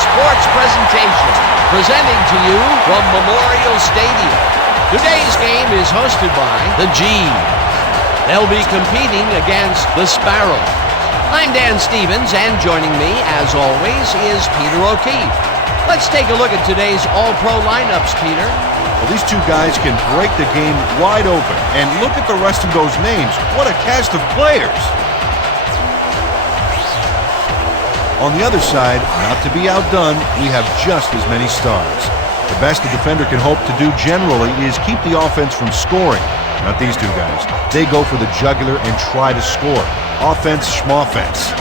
sports presentation, presenting to you from Memorial Stadium. Today's game is hosted by the G's. They'll be competing against the Sparrows. I'm Dan Stevens, and joining me, as always, is Peter O'Keefe. Let's take a look at today's All-Pro lineups, Peter. Well, these two guys can break the game wide open. And look at the rest of those names. What a cast of players. On the other side, not to be outdone, we have just as many stars. The best a defender can hope to do generally is keep the offense from scoring. Not these two guys. They go for the jugular and try to score. Offense, schmoffense.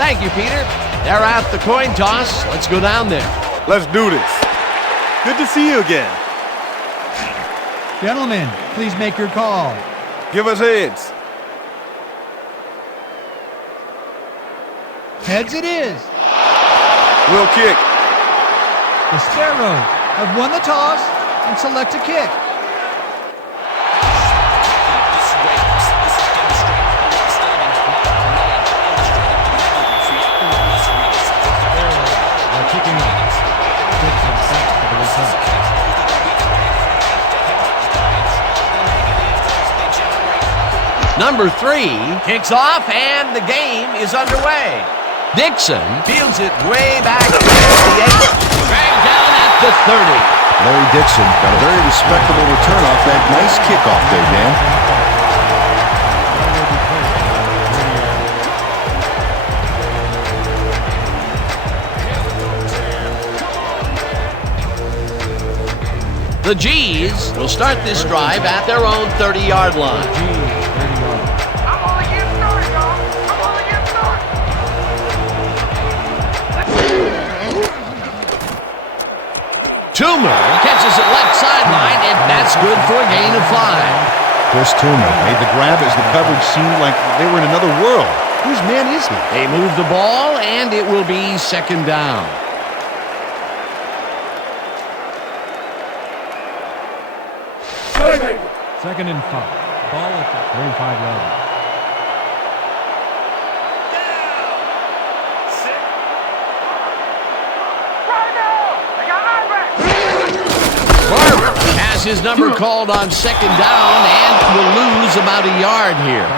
Thank you, Peter. They're at the coin toss. Let's go down there. Let's do this. Good to see you again. Gentlemen, please make your call. Give us heads. Heads it is. We'll kick. The Sparrows have won the toss and select a kick. Number 3 kicks off, and the game is underway. Dixon fields it way back at the 8, dragged down at the 30. Larry Dixon got a very respectable return off that nice kickoff there, Dan. The G's will start this drive at their own 30-yard line. Toomer catches it left sideline, and that's good for a gain of 5. Chris Toomer made the grab as the coverage seemed like they were in another world. Whose man is he? They move the ball, and it will be second down. Second and 5. Ball at the 35-yard line. Has his number called on second down and will lose about a yard here.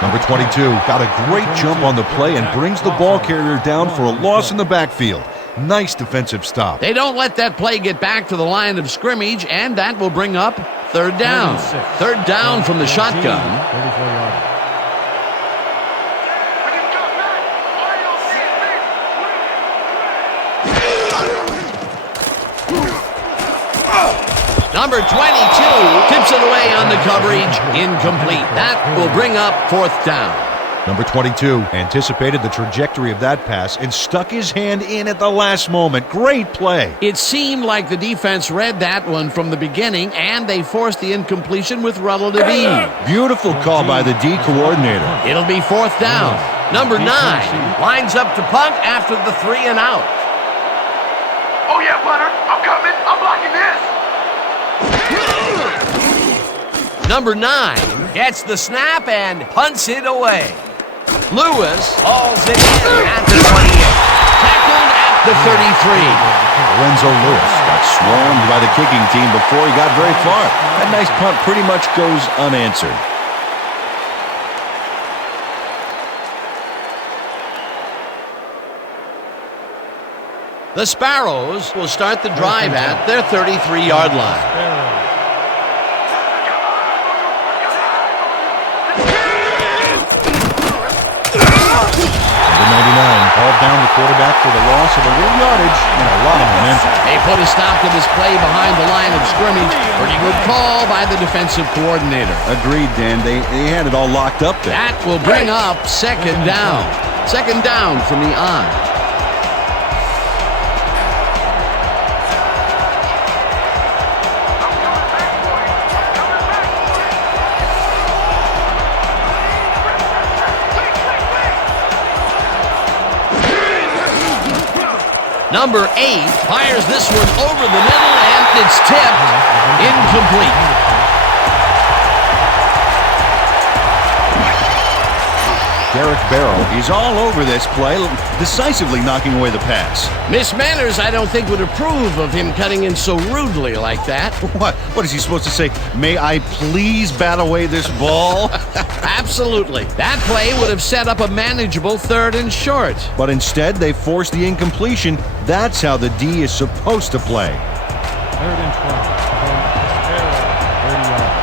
Number 22 got a great jump on the play and brings the ball carrier down for a loss in the backfield. Nice defensive stop. They don't let that play get back to the line of scrimmage, and that will bring up third down. Third down from the shotgun. 34-yard. Number 22 tips it away on the coverage. Incomplete. That will bring up fourth down. Number 22 anticipated the trajectory of that pass and stuck his hand in at the last moment. Great play. It seemed like the defense read that one from the beginning, and they forced the incompletion with relative ease. Beautiful call by the D coordinator. It'll be fourth down. Number 9 lines up to punt after the 3 and out. Oh yeah, punter. I'm coming. I'm blocking this. Number 9 gets the snap and punts it away. Lewis hauls it in at the 28. Tackled at the 33. Lorenzo Lewis got swarmed by the kicking team before he got very far. That nice punt pretty much goes unanswered. The Sparrows will start the drive at their 33-yard line. Number 99 hauled down the quarterback for the loss of a little yardage and a lot of momentum. They put a stop to this play behind the line of scrimmage. Pretty good call by the defensive coordinator. Agreed, Dan. They had it all locked up there. That will bring up second down. Second down from the I. Number 8 fires this one over the middle, and it's tipped. Incomplete. Derek Barrow is all over this play, decisively knocking away the pass. Miss Manners, I don't think, would approve of him cutting in so rudely like that. What is he supposed to say? May I please bat away this ball? Absolutely. That play would have set up a manageable 3rd and short. But instead, they forced the incompletion. That's how the D is supposed to play. 3rd and 12. Sparrow, 30 yards.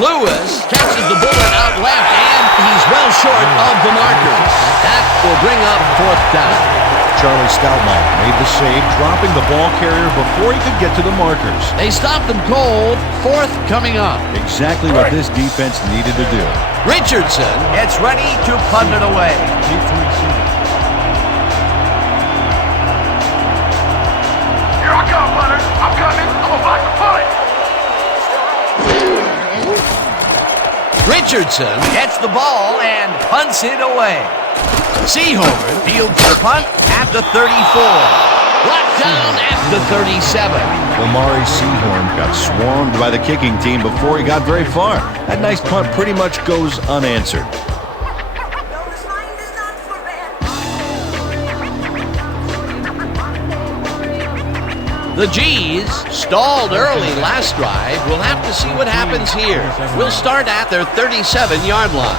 Lewis catches the bullet out left, and he's well short of the markers. That will bring up 4th down. Charlie Stoutmire made the save, dropping the ball carrier before he could get to the markers. They stopped them cold. 4th coming up. Exactly what this defense needed to do. Richardson gets ready to punt it away. Here I come, Hunter. I'm coming. I'm about to pull it. Richardson gets the ball and punts it away. Seahorn fields the punt at the 34. Blocked down at the 37. Omari Seahorn got swarmed by the kicking team before he got very far. That nice punt pretty much goes unanswered. The G's stalled early last drive. We'll have to see what happens here. We'll start at their 37-yard line.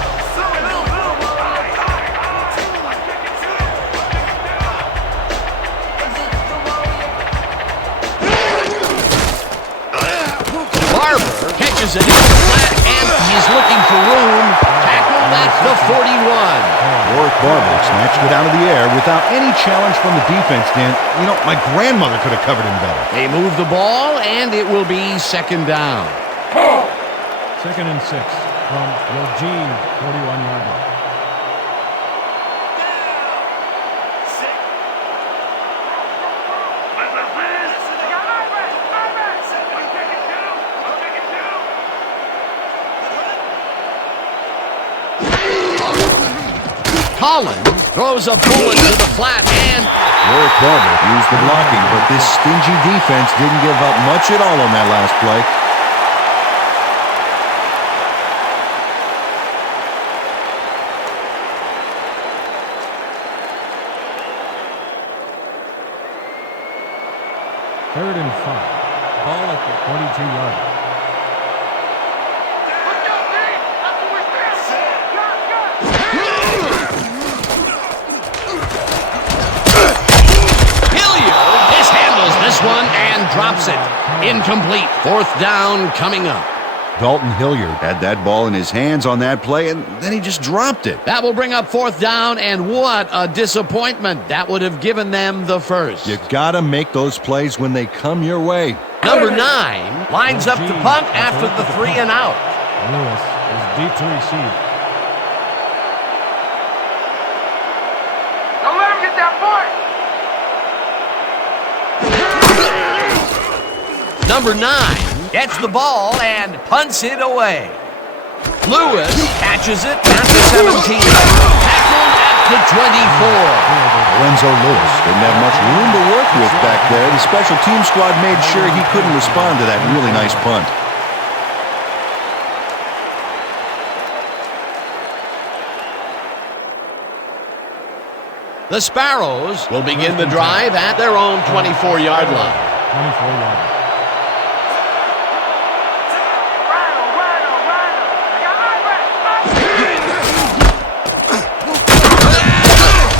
Barber catches it in the flat, and he's looking for room. Tackled at the 41. Warwick Barber snatched it out of the air without any challenge from the defense, Dan. You know, my grandmother could have covered him better. They move the ball, and it will be 2nd down. 2nd and 6 from Eugene, 41-yard line. Collins throws a bullet to the flat, and Warwick Barber used the blocking, but this stingy defense didn't give up much at all on that last play. Third and 5. Ball at the 42-yard line. one and drops it. Incomplete. 4th down coming up. Dalton Hilliard had that ball in his hands on that play, and then he just dropped it. That will bring up 4th down, and what a disappointment. That would have given them the first. You gotta make those plays when they come your way. Number 9 lines up to punt after the 3 and out. Lewis is deep to receive. Don't let him get that point. Number 9 gets the ball and punts it away. Lewis catches it at the 17. Tackled at the 24. Lorenzo Lewis didn't have much room to work with back there. The special team squad made sure he couldn't respond to that really nice punt. The Sparrows will begin the drive at their own 24-yard line. 24-yard line.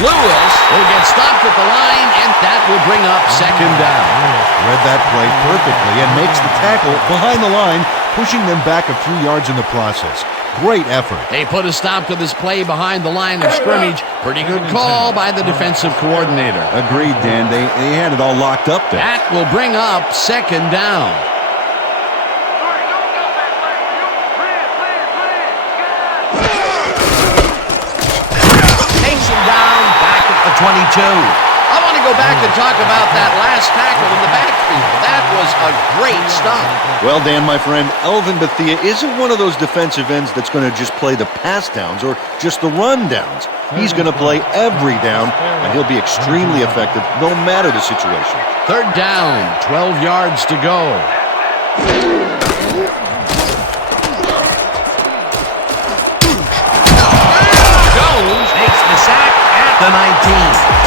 Lewis will get stopped at the line, and that will bring up 2nd down. Read that play perfectly and makes the tackle behind the line, pushing them back a few yards in the process. Great effort. They put a stop to this play behind the line of scrimmage. Pretty good call by the defensive coordinator. Agreed, Dan. They had it all locked up there. That will bring up 2nd down. Takes him down back at the 22. I want to go back and talk about that last tackle in the backfield. That was a great stop. Well, Dan, my friend, Elvin Bethea isn't one of those defensive ends that's going to just play the pass downs or just the run downs. He's going to play every down, and he'll be extremely effective no matter the situation. Third down, 12 yards to go. Jones makes the sack at the 19.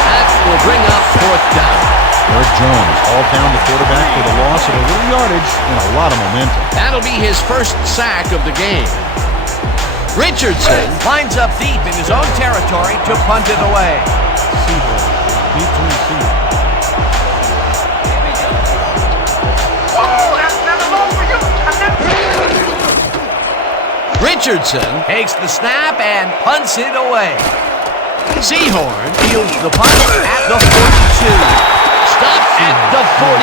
That will bring up fourth down. Eric Jones hauled down the quarterback for the loss of a little yardage and a lot of momentum. That'll be his first sack of the game. Richardson lines up deep in his own territory to punt it away. Richardson takes the snap and punts it away. Seahorn fields the punt at the 42. Stopped at the 48.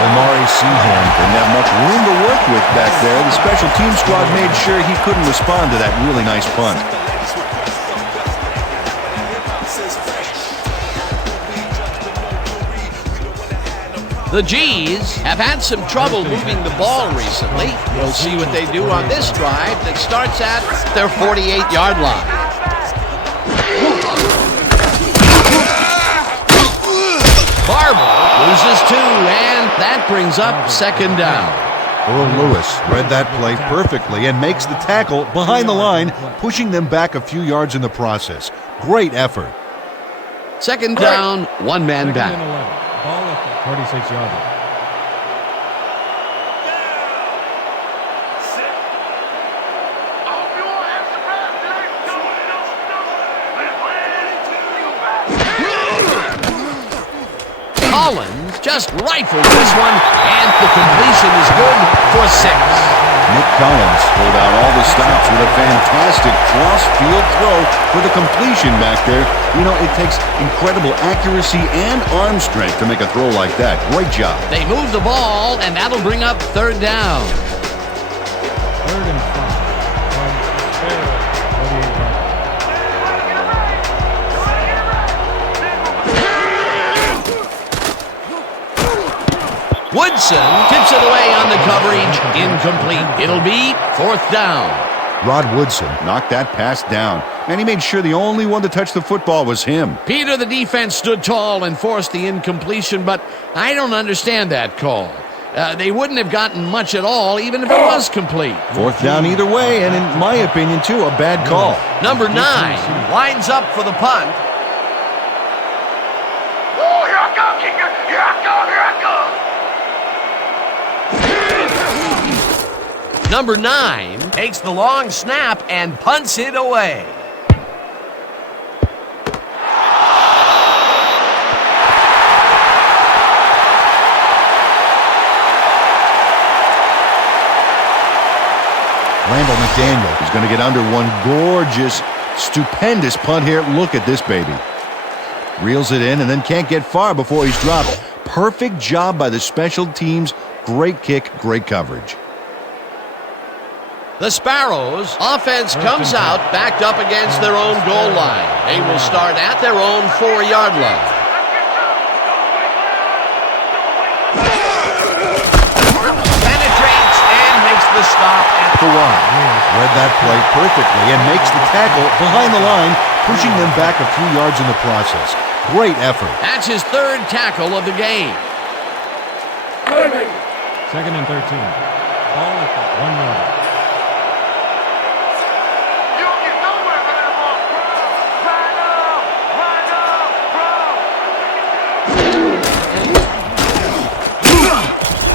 Omari Seahorn didn't have much room to work with back there. The special team squad made sure he couldn't respond to that really nice punt. The G's have had some trouble moving the ball recently. We'll see what they do on this drive that starts at their 48-yard line. Barber loses 2, and that brings up second down. Earl Lewis read that play perfectly and makes the tackle behind the line, pushing them back a few yards in the process. Great effort. Second down, one man back. Ball at the 46-yard. Collins just rifles this one, and the completion is good for 6. Nick Collins pulled out all the stops with a fantastic cross-field throw for the completion back there. You know, it takes incredible accuracy and arm strength to make a throw like that. Great job. They move the ball, and that'll bring up third down. Third and 5. Woodson tips it away on the coverage. Incomplete. It'll be fourth down. Rod Woodson knocked that pass down, and he made sure the only one to touch the football was him. Peter, the defense stood tall and forced the incompletion, but I don't understand that call. They wouldn't have gotten much at all, even if it was complete. Fourth down either way, and in my opinion, too, a bad call. Number 9 lines up for the punt. Oh, here I come, kicker. Here I come, here I come. Number 9 takes the long snap and punts it away. Randall McDaniel is going to get under one gorgeous, stupendous punt here. Look at this baby. Reels it in and then can't get far before he's dropped. Perfect job by the special teams. Great kick, great coverage. The Sparrows' offense comes out backed up against their own goal line. They will start at their own 4-yard line. Penetrates and makes the stop at the 1. Read that play perfectly and makes the tackle behind the line, pushing them back a few yards in the process. Great effort. That's his third tackle of the game. Second and 13. Ball at the 1-yard.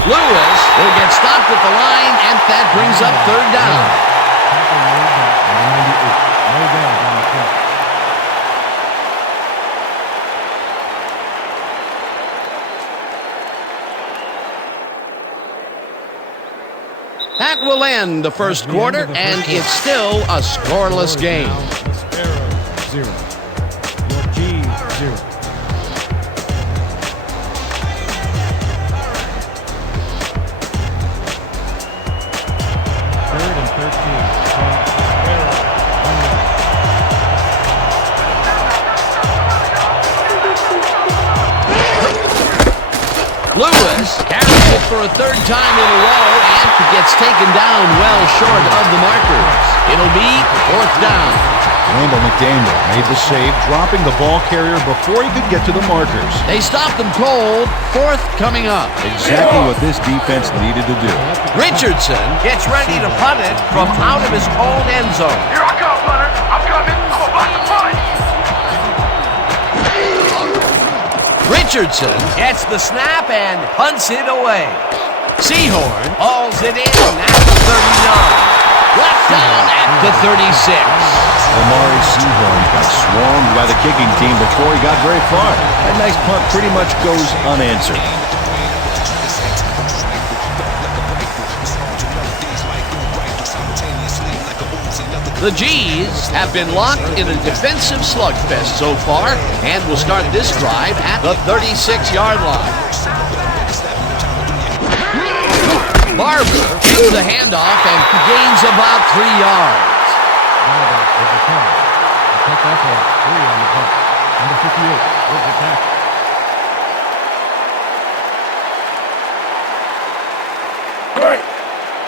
Lewis will get stopped at the line, and that brings up third down. That will end the first quarter, and it's still a scoreless game. Sparrow 0. Your G 0. for a third time in a row, and it gets taken down well short of the markers. It'll be fourth down. Randall McDaniel made the save, dropping the ball carrier before he could get to the markers. They stopped them cold. Fourth coming up. Exactly what this defense needed to do. Richardson gets ready to punt it from out of his own end zone. Here I come, punter. I'm coming. I'm about to punt. Richardson gets the snap and punts it away. Seahorn hauls it in at the 39. Left down at the 36. Omari Seahorn got swarmed by the kicking team before he got very far. That nice punt pretty much goes unanswered. The G's have been locked in a defensive slugfest so far and will start this drive at the 36-yard line. Barber gets the handoff and gains about 3 yards. Barber with the cover. The pickup of 3 on the punt. Number 58 with the tackle.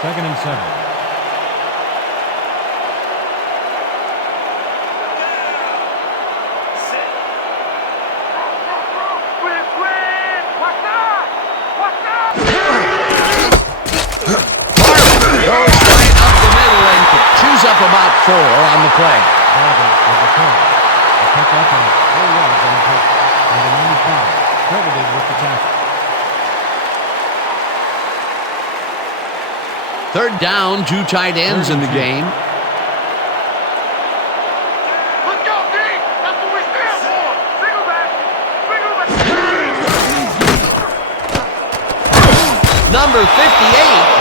Second and 7. Up about 4 on the play. Barber with the cover. The pickup of 4 yards on the play. Number 95 credited with the tackle. Third down, 2 tight ends in the game. Let's go, D. That's what we stand for. Single back. Single back. Number 58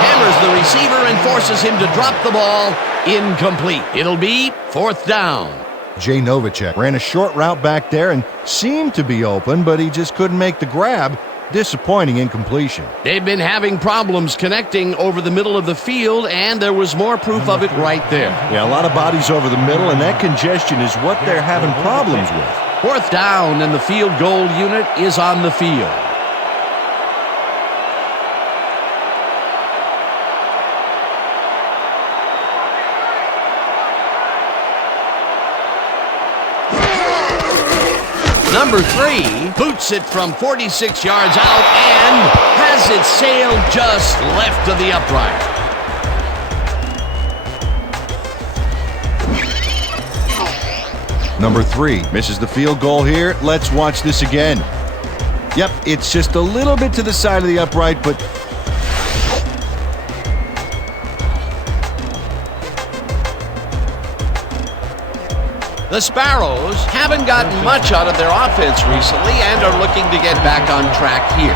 hammers the receiver and forces him to drop the ball. Incomplete. It'll be fourth down. Jay Novacek ran a short route back there and seemed to be open, but he just couldn't make the grab. Disappointing incompletion. They've been having problems connecting over the middle of the field, and there was more proof of it right there. Yeah, a lot of bodies over the middle, and that congestion is what they're having problems with. Fourth down, and the field goal unit is on the field. Number 3 boots it from 46 yards out and has it sailed just left of the upright. Number 3 misses the field goal here. Let's watch this again. Yep, it's just a little bit to the side of the upright, but The Sparrows haven't gotten much out of their offense recently and are looking to get back on track here.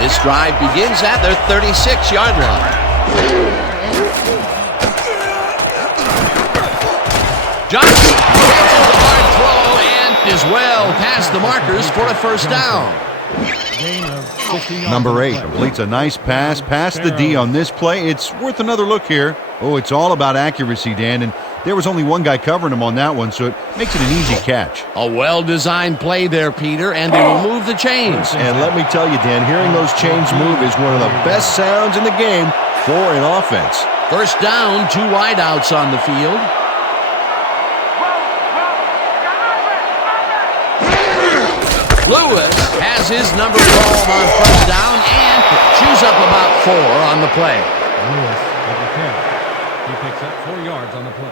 This drive begins at their 36-yard line. Johnson catches the hard throw and is well past the markers for a first down. Number 8 completes a nice pass past the D on this play. It's worth another look here. Oh, it's all about accuracy, Dan, and there was only one guy covering him on that one, so it makes it an easy catch. A well-designed play there, Peter, and they will move the chains. And let me tell you, Dan, hearing those chains move is one of the best sounds in the game for an offense. First down, 2 wideouts on the field. Lewis has his number called on first down and chews up about 4 on the play. Lewis with the carry. He picks up 4 yards on the play.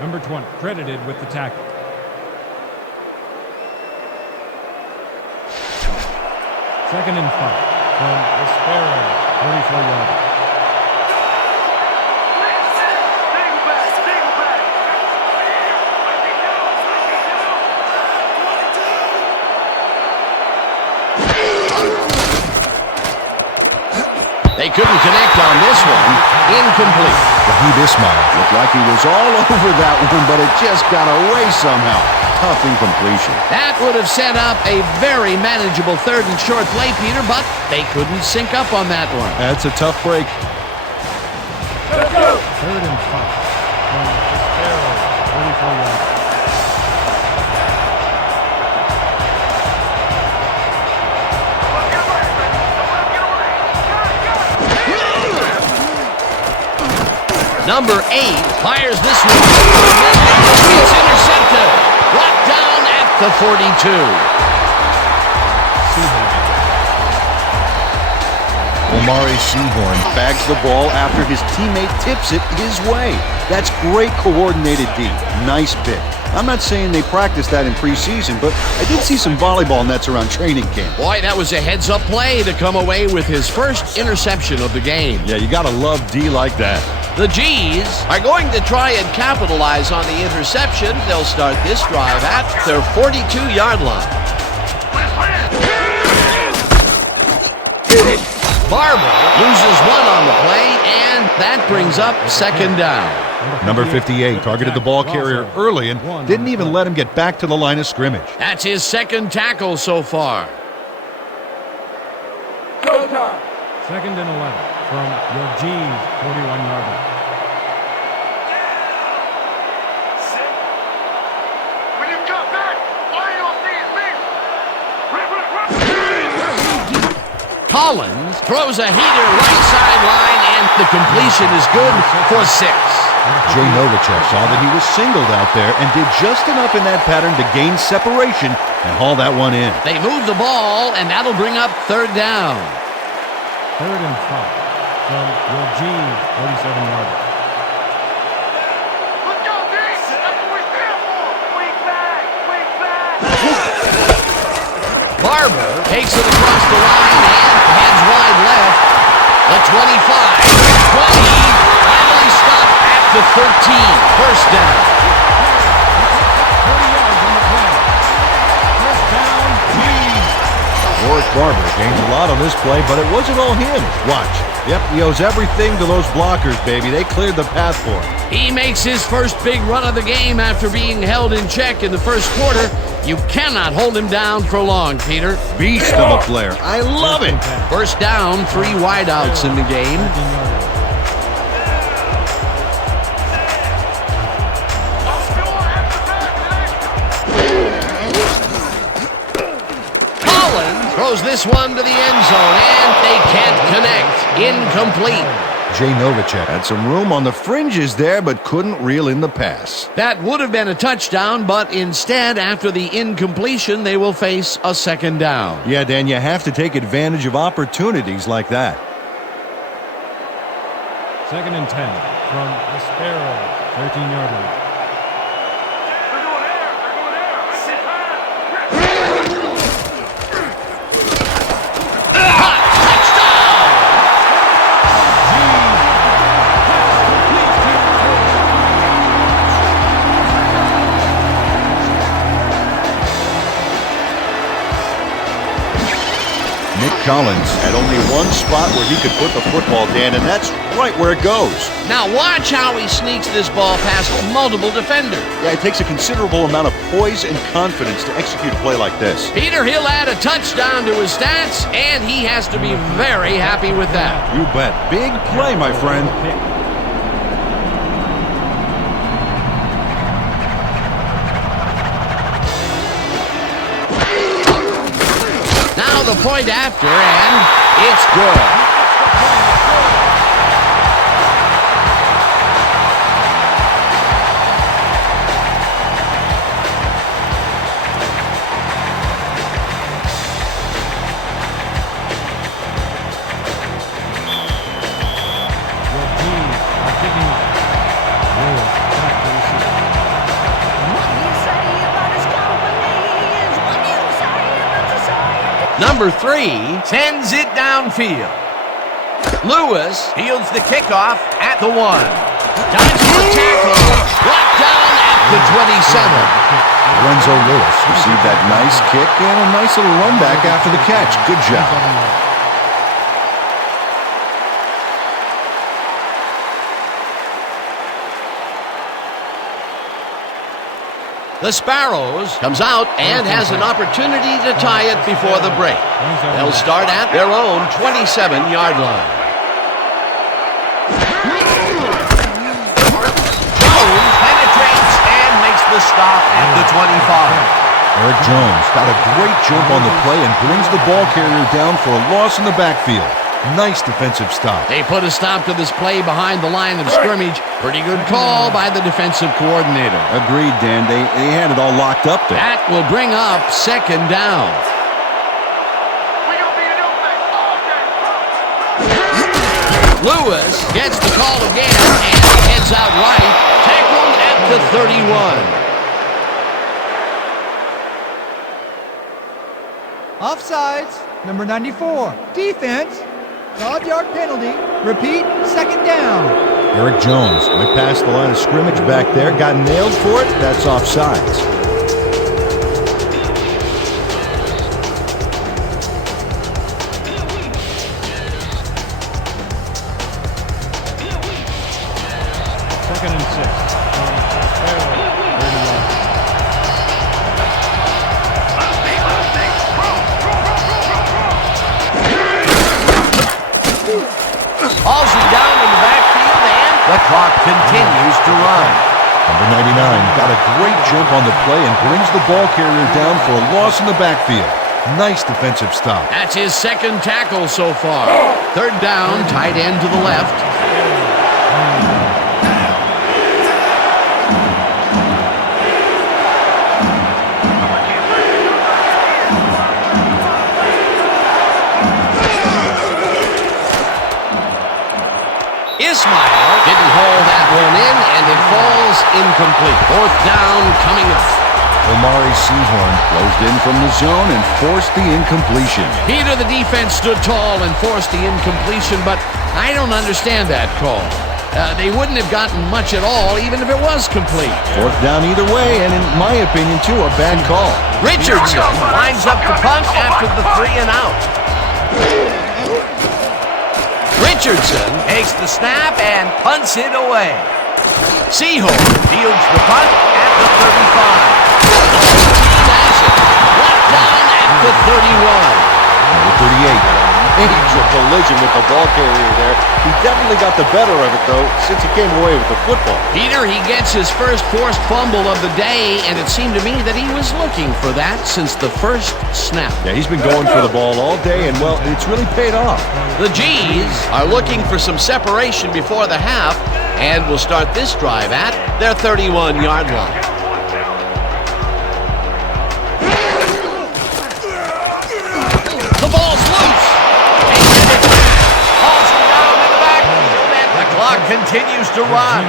Number 20 credited with the tackle. Second and 5 from the Sparrows, 44-yard. They couldn't connect on this one. Incomplete. Wahid Ismail looked like he was all over that one, but it just got away somehow. Tough incompletion. That would have set up a very manageable third and short play, Peter, but they couldn't sync up on that one. That's a tough break. Let's go. Third and 5 from the Sparrows, 44-yard. Number 8 fires this one. It's intercepted. Brought down at the 42. Omari Seahorn bags the ball after his teammate tips it his way. That's great coordinated D. Nice pick. I'm not saying they practiced that in preseason, but I did see some volleyball nets around training camp. Boy, that was a heads-up play to come away with his first interception of the game. Yeah, you gotta love D like that. The G's are going to try and capitalize on the interception. They'll start this drive at their 42-yard line. Barber loses one on the play, and that brings up second down. Number 58 targeted the ball carrier early and didn't even let him get back to the line of scrimmage. That's his second tackle so far. Second and 11 from your G's 41-yard line. When you come back, all you don't see is me. Collins throws a heater right sideline, and the completion is good for 6. Jay Novacek saw that he was singled out there and did just enough in that pattern to gain separation and haul that one in. They move the ball, and that'll bring up third down. Third and 5 from your G's 47-yard line. Let's go, D. That's what we stand for. Weak back. Weak back. Barber takes it across the line and heads wide left. The 25, 20, finally stopped at the 13. First down. 30 yards on the play. First down, G's. Boris Barber gained a lot on this play, but it wasn't all him. Watch. Yep, he owes everything to those blockers, baby. They cleared the path for him. He makes his first big run of the game after being held in check in the first quarter. You cannot hold him down for long, Peter. Beast of a player. I love it. First down, 3 wideouts in the game. 13-yard line. Collins throws this one to the end zone, and they can't connect. Incomplete. Jay Novacek had some room on the fringes there, but couldn't reel in the pass. That would have been a touchdown, but instead, after the incompletion, they will face a second down. Yeah, Dan, you have to take advantage of opportunities like that. Second and 10 from the Sparrows, 13-yard line. They're going air. They're going air. Sit high. Nick Collins had only one spot where he could put the football, Dan, and that's right where it goes. Now watch how he sneaks this ball past multiple defenders. Yeah, it takes a considerable amount of poise and confidence to execute a play like this. Peter, he'll add a touchdown to his stats, and he has to be very happy with that. You bet. Big play, my friend. Now the point after, and it's good. Number 3 sends it downfield. Lewis fields the kickoff at the 1. Dodges the tackle, brought down at the 27. Lorenzo Lewis received that nice kick and a nice little run back after the catch. Good job. The Sparrows comes out and has an opportunity to tie it before the break. They'll start at their own 27-yard line. Jones penetrates and makes the stop at the 25. Eric Jones got a great jump on the play and brings the ball carrier down for a loss in the backfield. Nice defensive stop. They put a stop to this play behind the line of scrimmage. Pretty good call by the defensive coordinator. Agreed, Dan. They had it all locked up there. That will bring up second down. We gonna be a new thing all day. Lewis gets the call again and heads out right. Tackled at the 31. Offsides, number 94. Defense, 5-yard penalty. Repeat, second down. Eric Jones went past the line of scrimmage back there, got nailed for it. That's offsides. Second and 6. Barely. 31. Hauls him down in the backfield, and the clock continues to run. Number 99 got a great jump on the play and brings the ball carrier down for a loss in the backfield. Nice defensive stop. That's his second tackle so far. Third down, tight end to the left. Ismail didn't haul that one in, and it falls incomplete. Fourth down coming up. Omari Seahorn closed in from the zone and forced the incompletion. Peter, the defense stood tall and forced the incompletion, but I don't understand that call. They wouldn't have gotten much at all, even if it was complete. Fourth down either way, and in my opinion, too, a bad call. Richardson lines up to punt after the 3 and out. Richardson takes the snap and punts it away. Seahorn fields the punt at the 35. That's it. Brought down at the 31. Number 38. Major collision with the ball carrier there. He definitely got the better of it, though, since he came away with the football. Peter, he gets his first forced fumble of the day, and it seemed to me that he was looking for that since the first snap. Yeah, he's been going for the ball all day, and, well, it's really paid off. The G's are looking for some separation before the half, and will start this drive at their 31-yard line. The ball's loose. Hauls him down in the backfield, and the clock continues to run.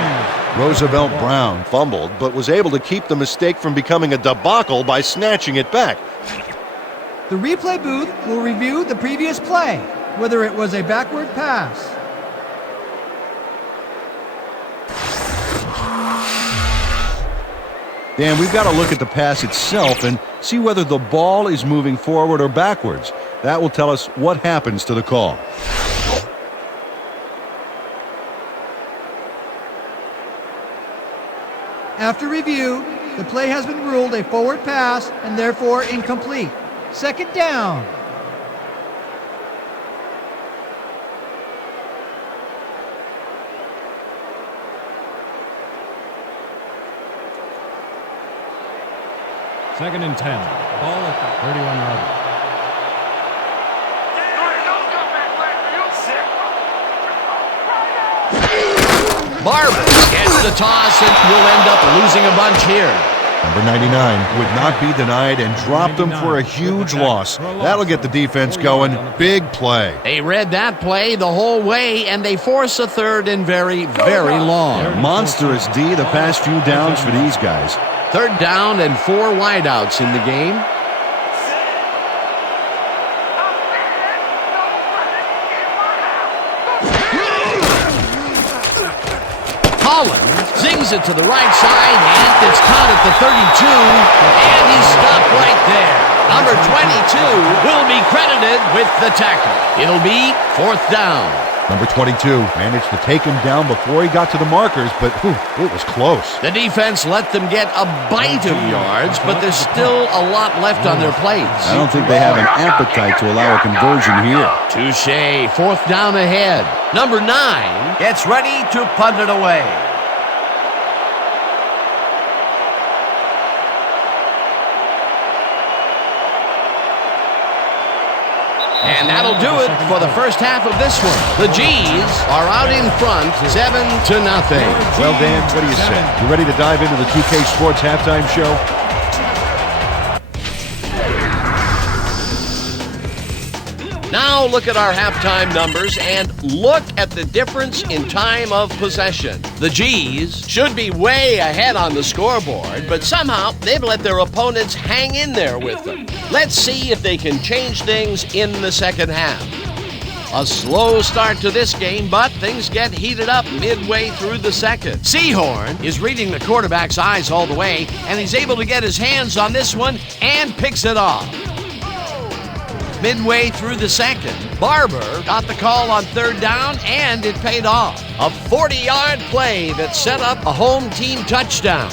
Roosevelt Brown fumbled, but was able to keep the mistake from becoming a debacle by snatching it back. The replay booth will review the previous play, whether it was a backward pass. Dan, we've got to look at the pass itself and see whether the ball is moving forward or backwards. That will tell us what happens to the call. After review, the play has been ruled a forward pass and therefore incomplete. Second down. Second and 10. Ball at the 31-yard line. Barber gets the toss and will end up losing a bunch here. Number 99 would not be denied and dropped him for a huge loss. That'll get the defense going. Big play. They read that play the whole way, and they force a third and very, very long. Monstrous D the past few downs for these guys. Third down and 4 wideouts in the game. Collins zings it to the right side, and it's caught at the 32, and he's stopped right there. Number 22 will be credited with the tackle. It'll be fourth down. Number 22 managed to take him down before he got to the markers, but it was close. The defense let them get a bite of yards, but there's still a lot left on their plates. I don't think they have an appetite to allow a conversion here. Touche. Fourth down ahead. Number 9 gets ready to punt it away. And that'll that'll do it for the first half of this one. The G's are out in front, 7-0. Well, Dan, what do you say? You ready to dive into the 2K Sports halftime show? Now look at our halftime numbers and look at the difference in time of possession. The G's should be way ahead on the scoreboard, but somehow they've let their opponents hang in there with them. Let's see if they can change things in the second half. A slow start to this game, but things get heated up midway through the second. Seahorn is reading the quarterback's eyes all the way, and he's able to get his hands on this one and picks it off. Midway through the second, Barber got the call on third down, and it paid off. A 40-yard play that set up a home team touchdown.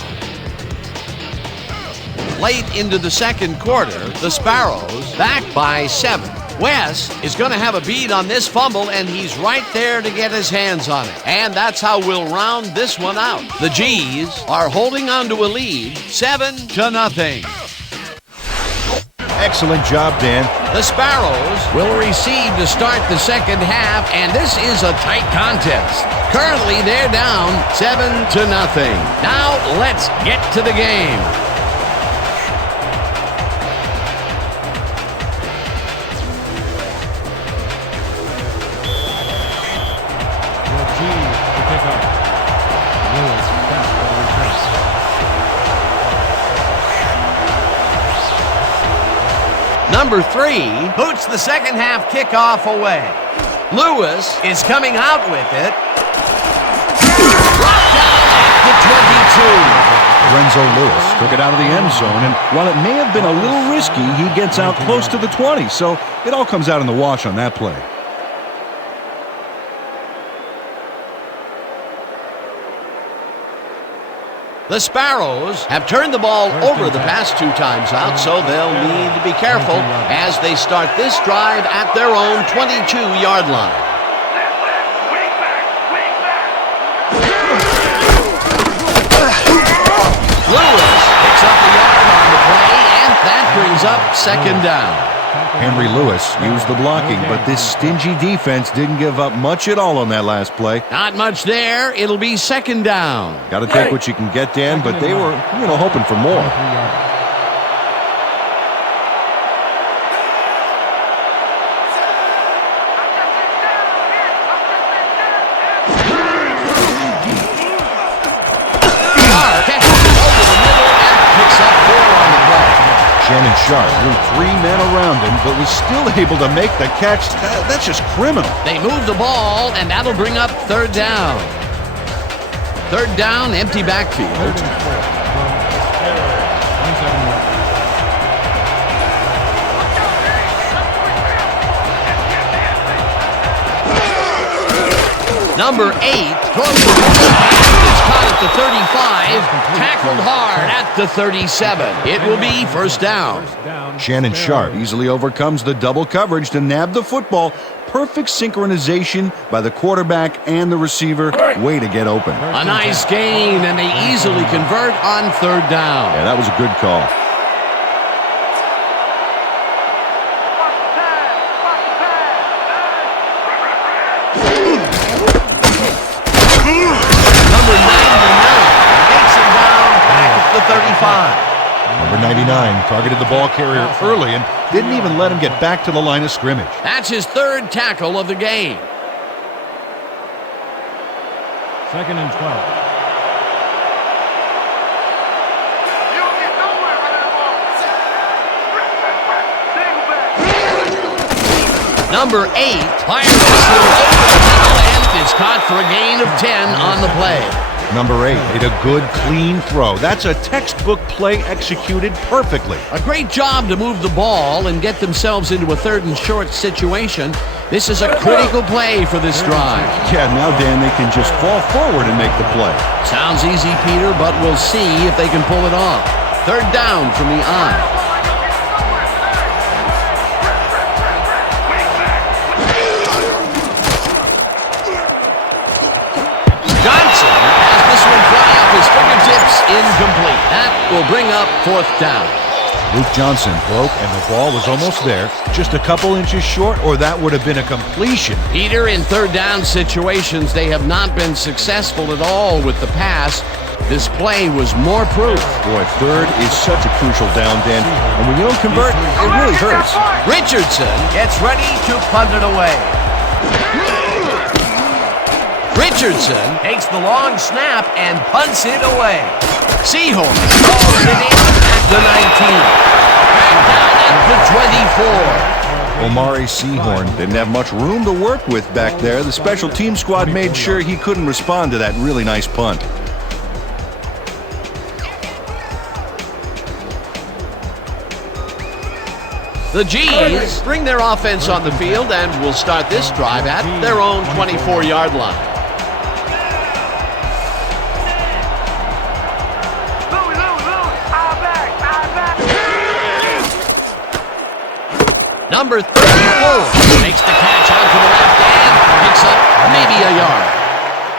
Late into the second quarter, the Sparrows back by 7. West is going to have a bead on this fumble, and he's right there to get his hands on it. And that's how we'll round this one out. The G's are holding on to a lead, 7-0. Excellent job, Dan. The Sparrows will receive to start the second half, and this is a tight contest. Currently, they're down 7-0. Now, let's get to the game. The G's to pick up. Lewis back for the return. Number 3 boots the second half kickoff away. Lewis is coming out with it. Brought down at the 22. Renzo Lewis took it out of the end zone, and while it may have been a little risky, he gets out close to the 20, so it all comes out in the wash on that play. The Sparrows have turned the ball over the past 2 times out, so they'll need to be careful as they start this drive at their own 22-yard line. Lewis picks up the yard on the play, and that brings up second down. Henry Lewis used the blocking, but this stingy defense didn't give up much at all on that last play. Not much there. It'll be second down. Got to take what you can get, Dan, but they were, hoping for more. Shannon Sharp threw 3 men around him, but was still able to make the catch. That's just criminal. They move the ball, and that'll bring up third down. Third down, empty backfield. Number 8 throws the ball. It's caught at the 35, tackled hard at the 37. It will be first down. Shannon Sharp easily overcomes the double coverage to nab the football. Perfect synchronization by the quarterback and the receiver. Way to get open. A nice gain, and they easily convert on third down. Yeah, that was a good call. Number 99 targeted the ball carrier early and didn't even let him get back to the line of scrimmage. That's his third tackle of the game. Second and 12. You don't get nowhere running the ball. Number 8 fires this one over the middle, and it's caught for a gain of 10 on the play. Number 8 made a good, clean throw. That's a textbook play executed perfectly. A great job to move the ball and get themselves into a third and short situation. This is a critical play for this drive. Yeah, now, Dan, they can just fall forward and make the play. Sounds easy, Peter, but we'll see if they can pull it off. Third down from the eye. Incomplete. That will bring up fourth down. Luke Johnson broke, and the ball was almost there. Just a couple inches short, or that would have been a completion. Peter, in third down situations, they have not been successful at all with the pass. This play was more proof. Boy, third is such a crucial down, Dan. And when you don't convert, it really hurts. Richardson gets ready to punt it away. Richardson takes the long snap and punts it away. Seahorn throws it in at the 19. Back down at the 24. Omari Seahorn didn't have much room to work with back there. The special team squad made sure he couldn't respond to that really nice punt. The G's bring their offense on the field and will start this drive at their own 24-yard line. Number 34 makes the catch onto the left and picks up maybe a yard.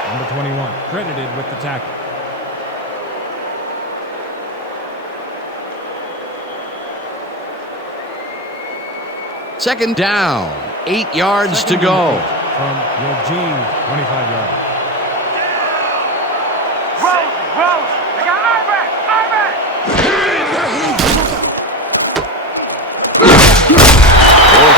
Number 21, credited with the tackle. Second down, 8 yards to go. From your G, 25-yard. Rose, they got I-back.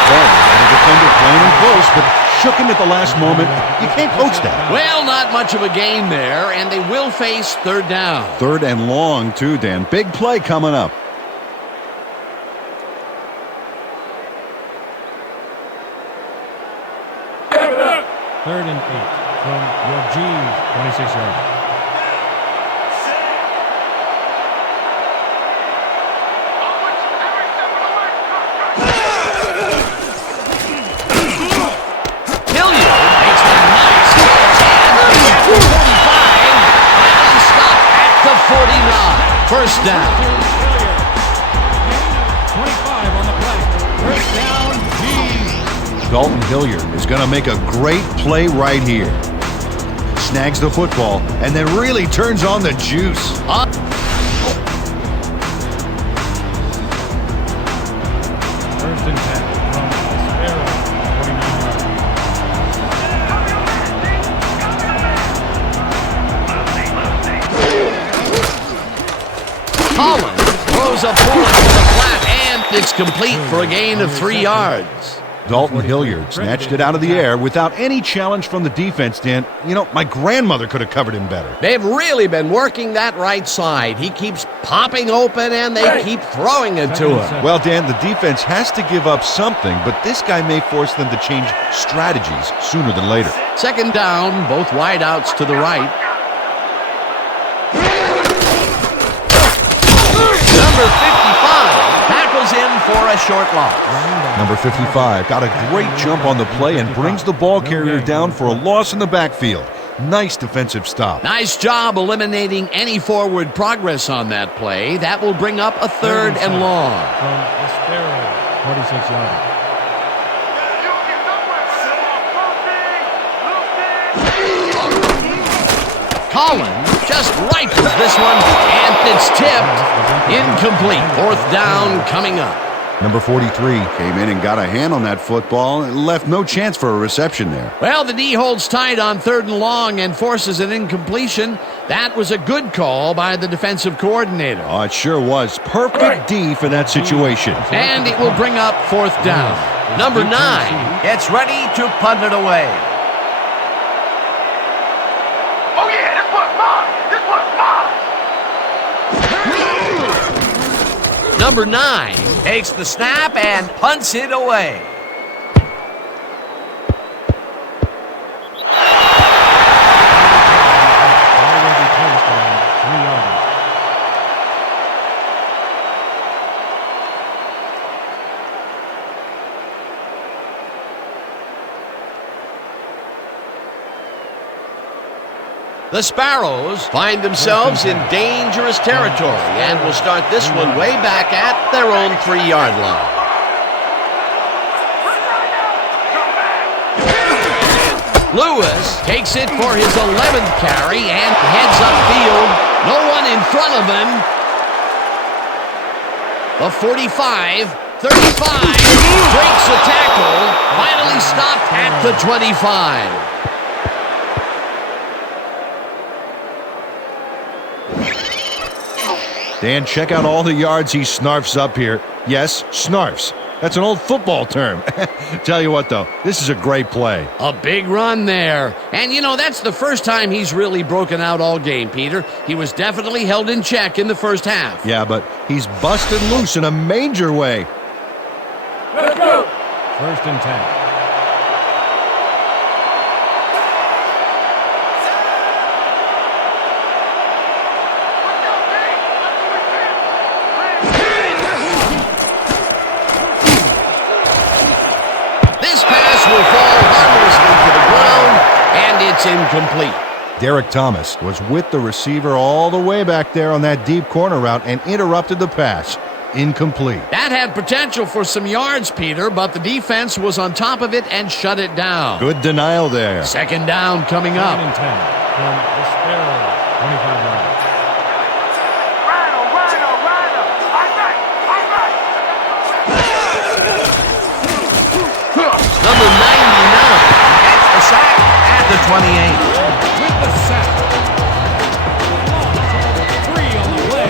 The defender playing him close, but shook him at the last moment. You can't coach that. Well, not much of a gain there, and they will face third down. Third and long, too, Dan. Big play coming up. Third and 8 from your G, 26-yard. Hilliard makes the nice catch at the 45 and stopped at the 49. First down. 25 on the play. First down, G. Dalton Hilliard is going to make a great play right here. Snags the football and then really turns on the juice. First and 10 from Sparrow, 49-yard. Collins throws a bullet to the flat, and it's complete for a gain of 3 yards. Dalton Hilliard snatched it out of the air without any challenge from the defense, Dan. You know, my grandmother could have covered him better. They've really been working that right side. He keeps popping open, and they keep throwing it to him. Well, Dan, the defense has to give up something, but this guy may force them to change strategies sooner than later. Second down, both wideouts to the right. Number 55 tackles in for a short loss. Number 55 got a great jump on the play and brings the ball carrier down for a loss in the backfield. Nice defensive stop. Nice job eliminating any forward progress on that play. That will bring up a third and long. From Sparrow, 46-yard. Collins just rifles this one, and it's tipped. Incomplete. Fourth down coming up. Number 43 came in and got a hand on that football and left no chance for a reception there. Well, the D holds tight on third and long and forces an incompletion. That was a good call by the defensive coordinator. Oh, it sure was. Perfect D for that situation. And it will bring up fourth down. Number 9 gets ready to punt it away. Oh yeah, this one's mine. Number 9 takes the snap and punts it away. Already placed around 3 yards. The Sparrows find themselves in dangerous territory and will start this one way back at their own 3-yard line. Lewis takes it for his 11th carry and heads upfield. No one in front of him. The 45, 35, breaks the tackle, finally stopped at the 25. Dan, check out all the yards he snarfs up here. Yes, snarfs. That's an old football term. Tell you what, though, this is a great play. A big run there. And, you know, that's the first time he's really broken out all game, Peter. He was definitely held in check in the first half. Yeah, but he's busted loose in a major way. Let's go. 1st and 10. Will fall harmlessly to the ground, and it's incomplete. Derek Thomas was with the receiver all the way back there on that deep corner route and interrupted the pass. Incomplete. That had potential for some yards, Peter, but the defense was on top of it and shut it down. Good denial there. 2nd down coming up. 2nd and 10 from the Sparrow, 25 yards. Number 99 gets the sack at the 28. With the sack. Loss of 3 on the play.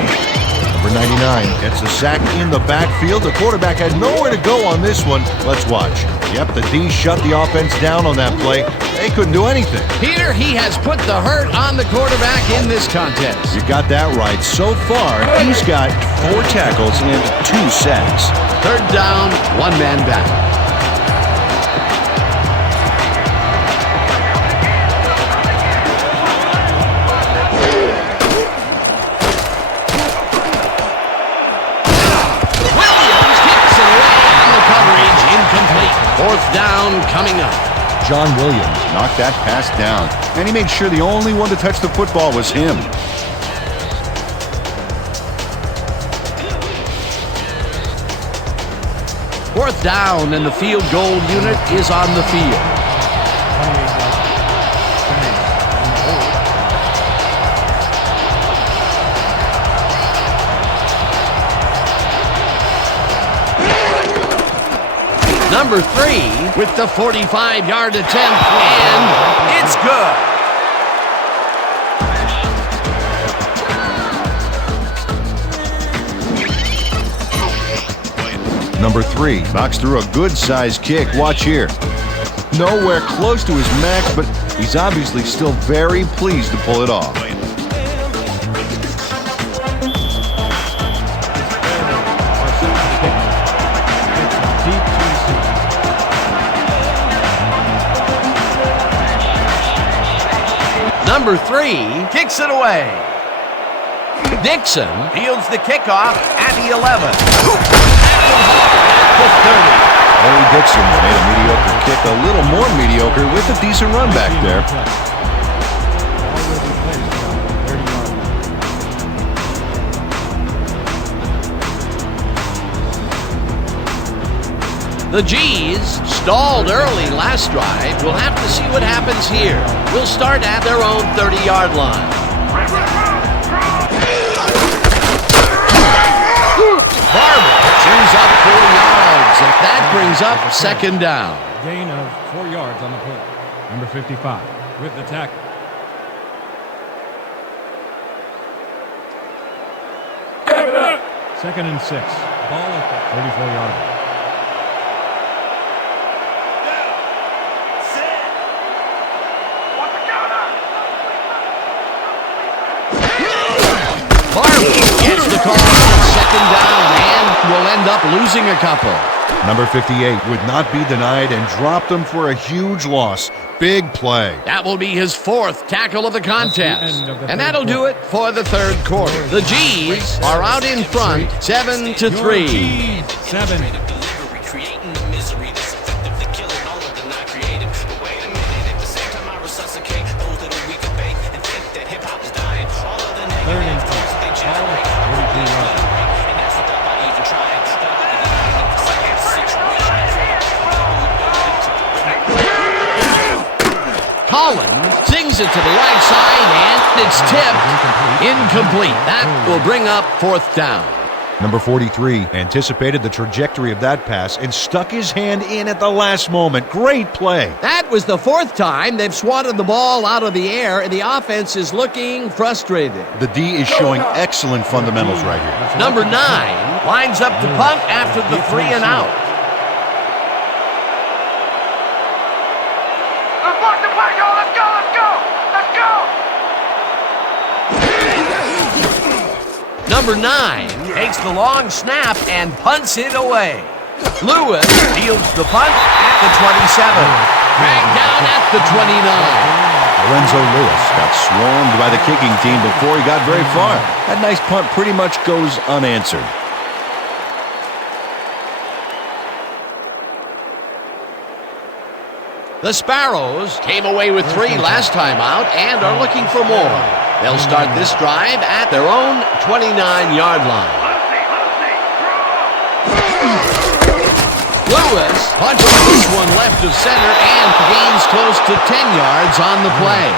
Number 99 gets the sack in the backfield. The quarterback had nowhere to go on this one. Let's watch. Yep, the D shut the offense down on that play. They couldn't do anything. Peter, he has put the hurt on the quarterback in this contest. You got that right. So far, he's got 4 tackles and 2 sacks. 3rd down, 1 man back. Incomplete. 4th down coming up. John Williams knocked that pass down, and he made sure the only one to touch the football was him. Fourth down, and the field goal unit is on the field. Number 3 with the 45-yard attempt, and it's good. Number 3 knocks through a good-sized kick. Watch here. Nowhere close to his max, but he's obviously still very pleased to pull it off. Number 3 kicks it away. Dixon fields the kickoff at the 11. At the 30. Larry Dixon made a mediocre kick a little more mediocre with a decent run back there. The G's stalled early last drive. We'll have to see what happens here. We'll start at their own 30-yard line. Barber chews up 4 yards, and that brings up 2nd down. Gain of 4 yards on the play. Number 55 with the tackle. Second and 6. Ball at the 34-yard line. Barber gets the call on 2nd down and will end up losing a couple. Number 58 would not be denied and dropped him for a huge loss. Big play. That will be his 4th tackle of the contest. And that'll do it for the 3rd quarter. The G's are out in front, 7-3. 7. Collins sings it to the right side, and it's tipped. Incomplete. That will bring up 4th down. Number 43 anticipated the trajectory of that pass and stuck his hand in at the last moment. Great play. That was the fourth time they've swatted the ball out of the air, and the offense is looking frustrated. The D is showing excellent fundamentals right here. Number 9 lines up to punt after the 3 and out. Let's block the play, y'all. Let's go, let's go, let's go. Number 9 takes the long snap and punts it away. Lewis fields the punt at the 27. Dragged down at the 29. Lorenzo Lewis got swarmed by the kicking team before he got very far. That nice punt pretty much goes unanswered. The Sparrows came away with 3 last time out and are looking for more. They'll start this drive at their own 29-yard line. Lewis punches this one left of center and gains close to 10 yards on the play.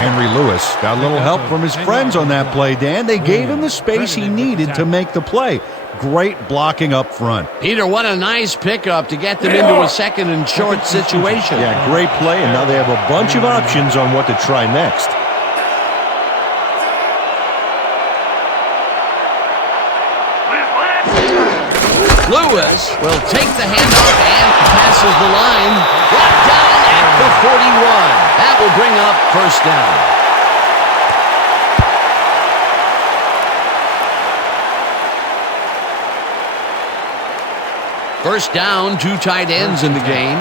Henry Lewis got a little help from his friends on that play, Dan. They gave him the space he needed to make the play. Great blocking up front. Peter, what a nice pickup to get them into a second and short situation. Yeah, great play, and now they have a bunch of options on what to try next. Lewis will take the handoff and passes the line. Brought down at the 41. That will bring up first down. First down, 2 tight ends in the game.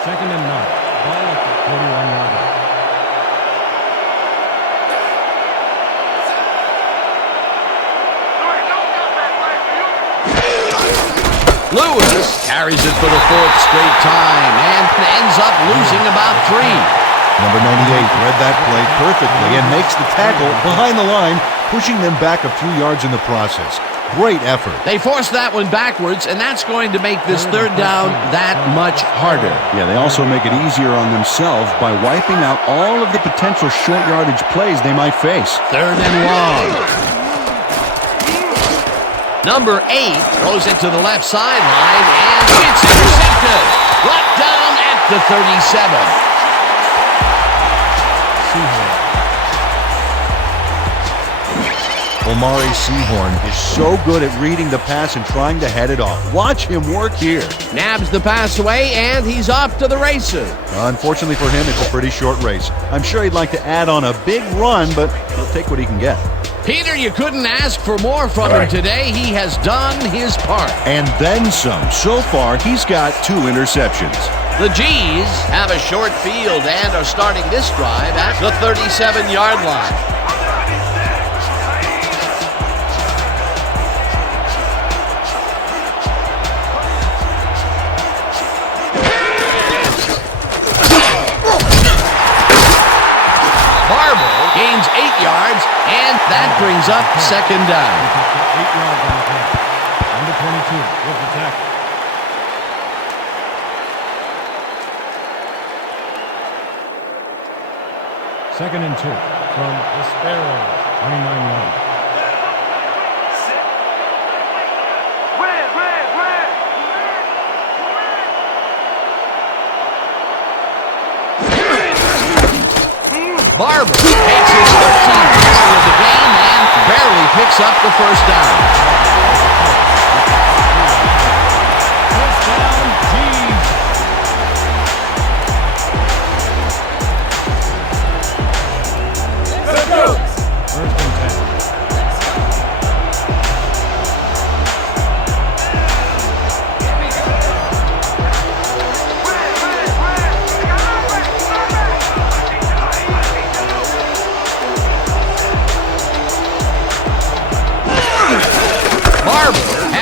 Second and 9. Ball at the 41-yard line. Lewis carries it for the 4th straight time and ends up losing about 3. Number 98 read that play perfectly and makes the tackle behind the line, pushing them back a few yards in the process. Great effort. They force that one backwards, and that's going to make this 3rd down that much harder. Yeah, they also make it easier on themselves by wiping out all of the potential short yardage plays they might face. 3rd and long. Number 8 throws it to the left sideline, and it's intercepted. Brought down at the 37. Omari Sehorn is so good at reading the pass and trying to head it off. Watch him work here. Nabs the pass away, and he's off to the races. Unfortunately for him, it's a pretty short race. I'm sure he'd like to add on a big run, but he'll take what he can get. Peter, you couldn't ask for more from him today. He has done his part. And then some. So far, he's got 2 interceptions. The G's have a short field and are starting this drive at the 37-yard line. Gains 8 yards, and that brings up 2nd down. 8 yards on the play. Number 22 with the tackle. Second and 2 from the Sparrows, 29 yards. Barber takes his 13th carry of the game and barely picks up the first down. First down, G's. Let's go. First and 10.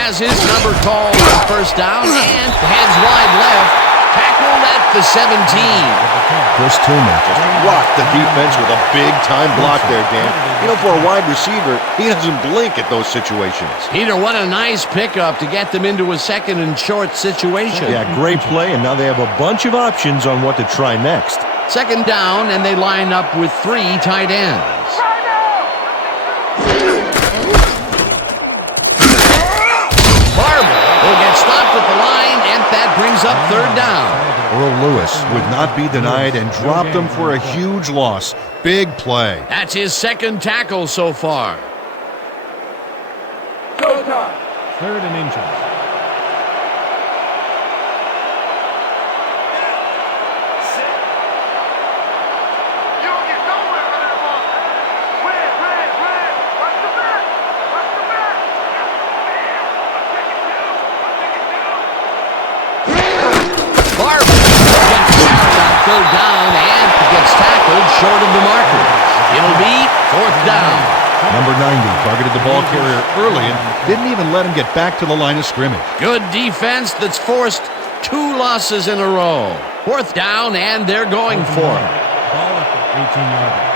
Has his number called on first down and heads wide left. Tackled at the 17. Chris Tillman just rocked the defense with a big-time block there, Dan. You know, for a wide receiver, he doesn't blink at those situations. Peter, what a nice pickup to get them into a second and short situation. Yeah, great play, and now they have a bunch of options on what to try next. Second down, and they line up with 3 tight ends. Barber will get stopped at the line, and that brings up third down. Earl Lewis would not be denied and dropped them for a huge loss. Big play. That's his second tackle so far. Third and inches. Barber gets carried on third down and gets tackled short of the marker. It'll be fourth down. Number 90 targeted the ball carrier early and didn't even let him get back to the line of scrimmage. Good defense that's forced 2 losses in a row. Fourth down, and they're going for it. Ball at the 18-yard line.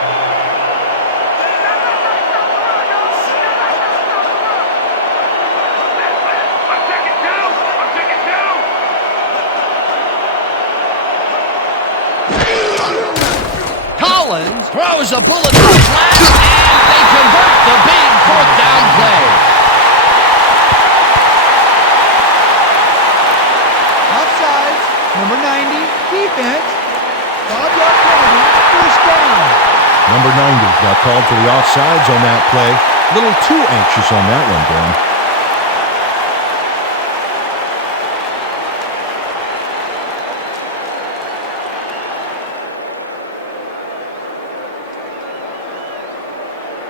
Collins throws a bullet to the flat, and they convert the big fourth down play. Offsides, number 90, defense. 5-yard penalty, first down. Number 90 got called for the offsides on that play. A little too anxious on that one, Dan.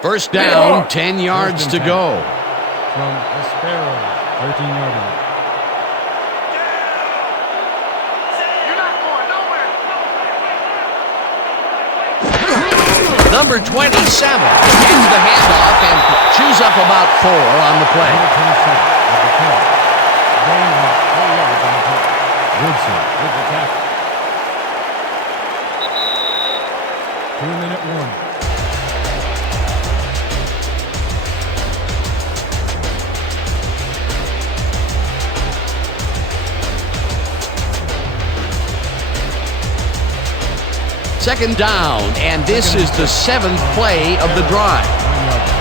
First down, 10 yards to go. From the Sparrows, 13-yard line. Number 27 gets the handoff and chews up about 4 on the play. Number 27 of the 10. They have 4 yards on the play. Woodson with the tackle. 2-minute warning. Second down, and this is the 7th play of the drive. 9-yard line.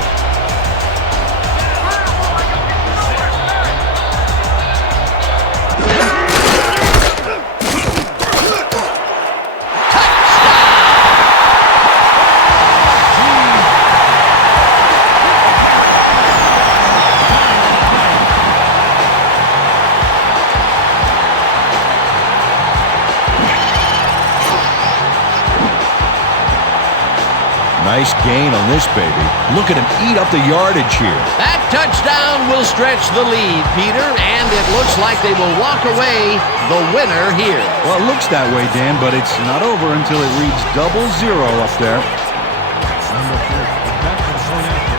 Nice gain on this baby. Look at him eat up the yardage here. That touchdown will stretch the lead, Peter, and it looks like they will walk away the winner here. Well, it looks that way, Dan, but it's not over until it reads 0-0 up there. Number 4 is back to the point after.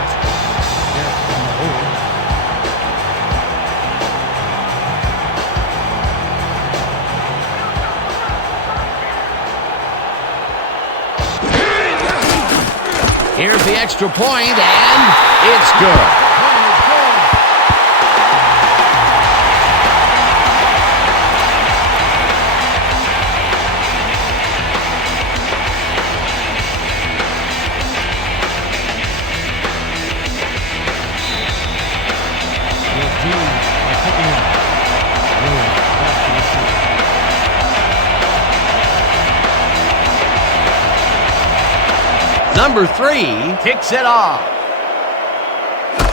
There on the hold. Here's the extra point, and it's good. Number 3 kicks it off.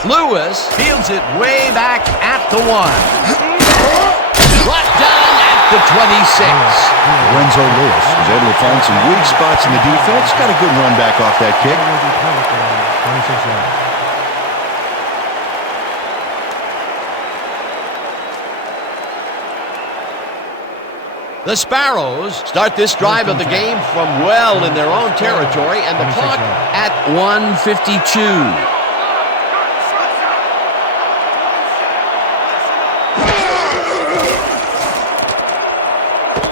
Lewis fields it way back at the 1. Brought down at the 26. Lorenzo Lewis was able to find some weak spots in the defense. Got a good run back off that kick. 26 yards. The Sparrows start this drive of the game from well in their own territory, and the clock at 1:52.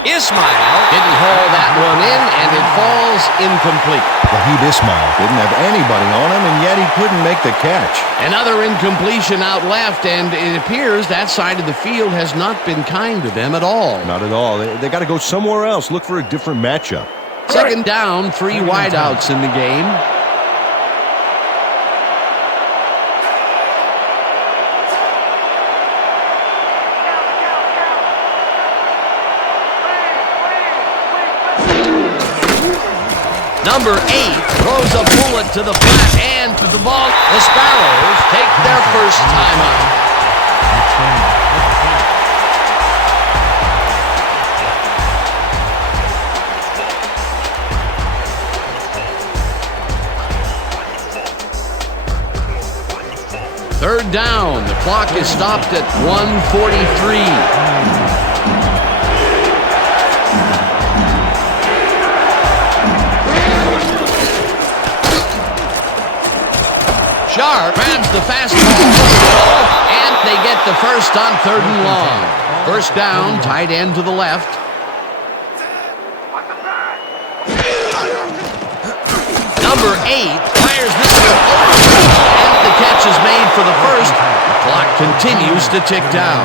Ismail Didn't haul that one in, and it falls incomplete. Raheem Ismail didn't have anybody on him, and yet he couldn't make the catch. Another incompletion out left, and it appears that side of the field has not been kind to them at all. Not at all. They got to go somewhere else, look for a different matchup. Second down, 3 wideouts in the game. Number 8 throws a bullet to the flat and to the ball. The Sparrows take their first timeout. Third down. The clock is stopped at 1:43. Sharp grabs the fastball, and they get the first on 3rd and long. First down, tight end to the left. Number 8 fires this one over, and the catch is made for the first. The clock continues to tick down.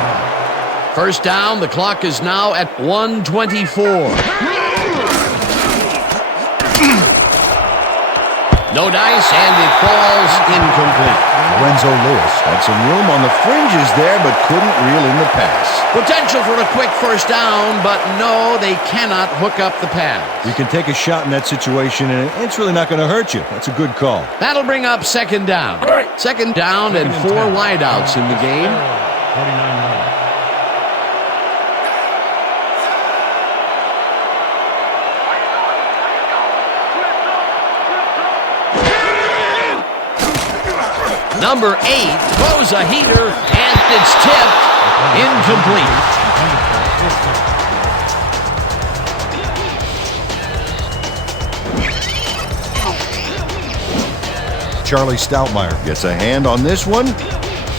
First down, the clock is now at 1:24. No dice, and it falls incomplete. Lorenzo Lewis had some room on the fringes there, but couldn't reel in the pass. Potential for a quick first down, but no, they cannot hook up the pass. You can take a shot in that situation, and it's really not going to hurt you. That's a good call. That'll bring up second down. Second down and 4 wideouts in the game. 49 yards. Number 8 throws a heater, and it's tipped. Incomplete. Charlie Stoutmeyer gets a hand on this one.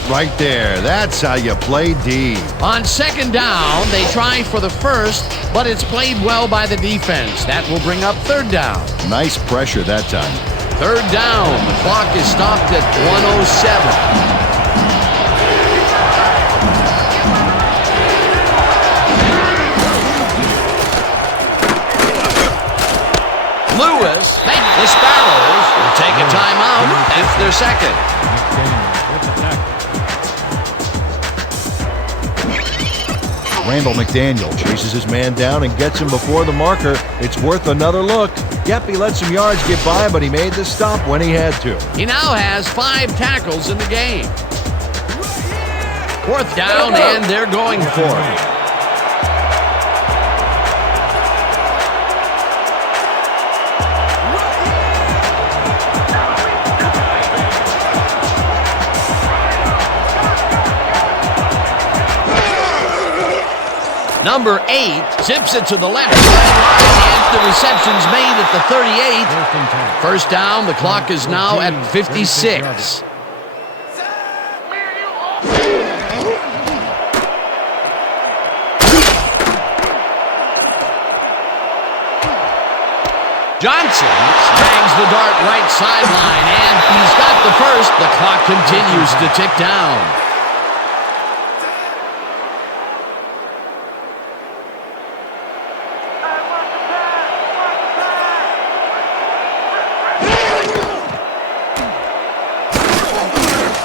Right there. That's how you play D. On second down, they try for the first, but it's played well by the defense. That will bring up third down. Nice pressure that time. Third down. The clock is stopped at 1:07. Lewis, the Sparrows will take a timeout. That's their second. Randall McDaniel chases his man down and gets him before the marker. It's worth another look. Yep, he let some yards get by, but he made the stop when he had to. He now has 5 tackles in the game. Fourth down, and they're going for it. Number 8 zips it to the left sideline, and the reception's made at the 38. First down, the clock is now at 56. Johnson snags the dart right sideline, and he's got the first. The clock continues to tick down.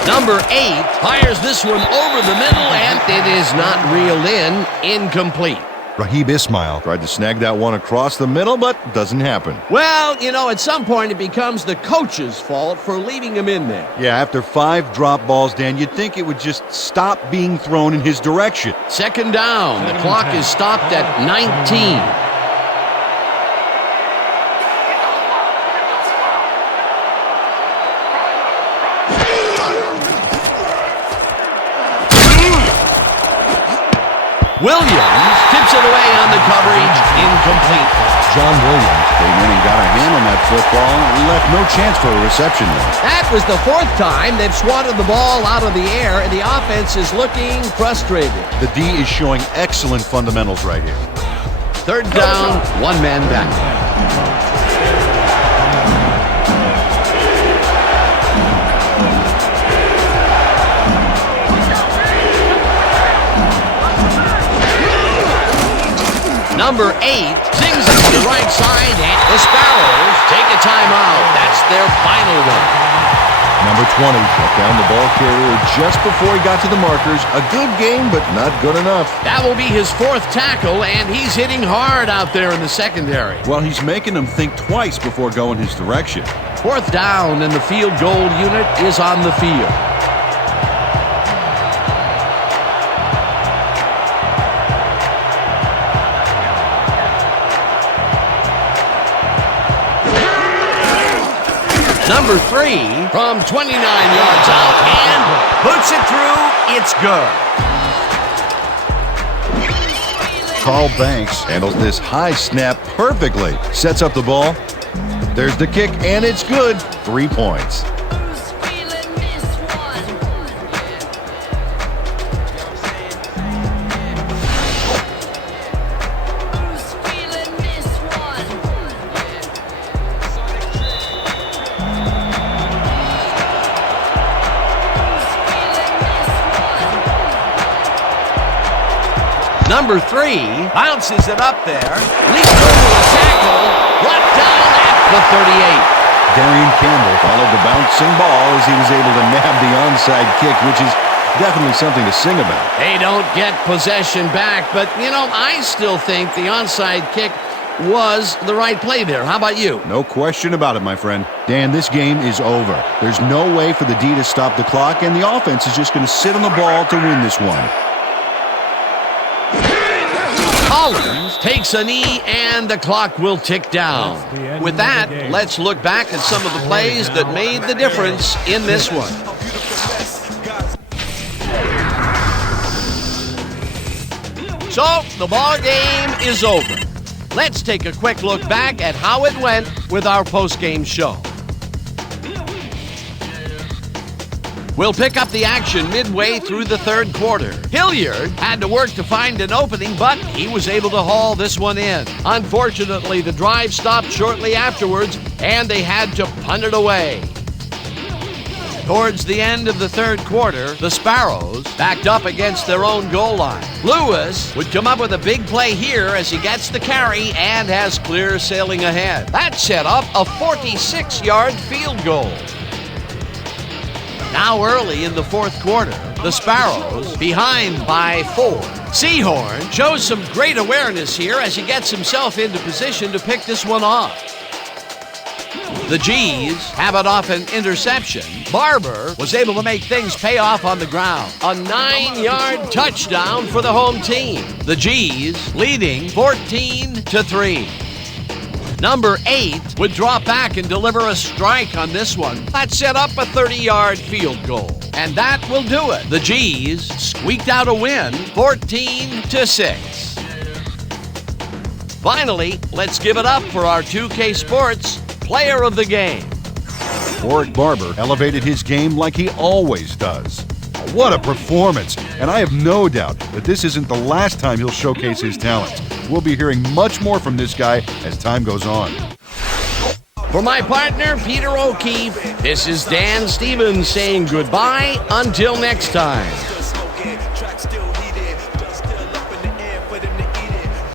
Number 8 fires this one over the middle, and it is not reeled in. Incomplete. Raheem Ismail tried to snag that one across the middle, but doesn't happen. Well, you know, at some point it becomes the coach's fault for leaving him in there. Yeah, after 5 drop balls, Dan, you'd think it would just stop being thrown in his direction. Second down. The clock is stopped at 19. Williams tips it away on the coverage. Incomplete. John Williams came in and got a hand on that football and left no chance for a reception there. That was the 4th time they've swatted the ball out of the air, and the offense is looking frustrated. The D is showing excellent fundamentals right here. Third down, one man back. Number 8 zings it to the right side, and the Sparrows take a timeout. That's their final one. Number 20 shut down the ball carrier just before he got to the markers. A good game, but not good enough. That will be his 4th tackle, and he's hitting hard out there in the secondary. Well, he's making them think twice before going his direction. 4th down, and the field goal unit is on the field. Number 3 from 29 yards out and puts it through. It's good. Carl Banks handles this high snap perfectly. Sets up the ball. There's the kick, and it's good. 3 points. Number 3 bounces it up there, leaps over the tackle, brought down at the 38. Darian Campbell followed the bouncing ball as he was able to nab the onside kick, which is definitely something to sing about. They don't get possession back, but, I still think the onside kick was the right play there. How about you? No question about it, my friend. Dan, this game is over. There's no way for the D to stop the clock, and the offense is just going to sit on the ball to win this one. Collins takes a knee, and the clock will tick down. With that, let's look back at some of the plays that made the difference in this one. So, the ball game is over. Let's take a quick look back at how it went with our post-game show. We'll pick up the action midway through the third quarter. Hilliard had to work to find an opening, but he was able to haul this one in. Unfortunately, the drive stopped shortly afterwards, and they had to punt it away. Towards the end of the third quarter, the Sparrows backed up against their own goal line. Lewis would come up with a big play here as he gets the carry and has clear sailing ahead. That set up a 46-yard field goal. Now early in the fourth quarter, the Sparrows behind by 4. Seahorn shows some great awareness here as he gets himself into position to pick this one off. The G's have it off an interception. Barber was able to make things pay off on the ground. A 9-yard touchdown for the home team. The G's leading 14-3. Number 8 would drop back and deliver a strike on this one. That set up a 30-yard field goal. And that will do it. The G's squeaked out a win, 14-6. Finally, let's give it up for our 2K Sports Player of the Game. Warwick Barber elevated his game like he always does. What a performance! And I have no doubt that this isn't the last time he'll showcase his talents. We'll be hearing much more from this guy as time goes on. For my partner, Peter O'Keefe, this is Dan Stevens saying goodbye until next time.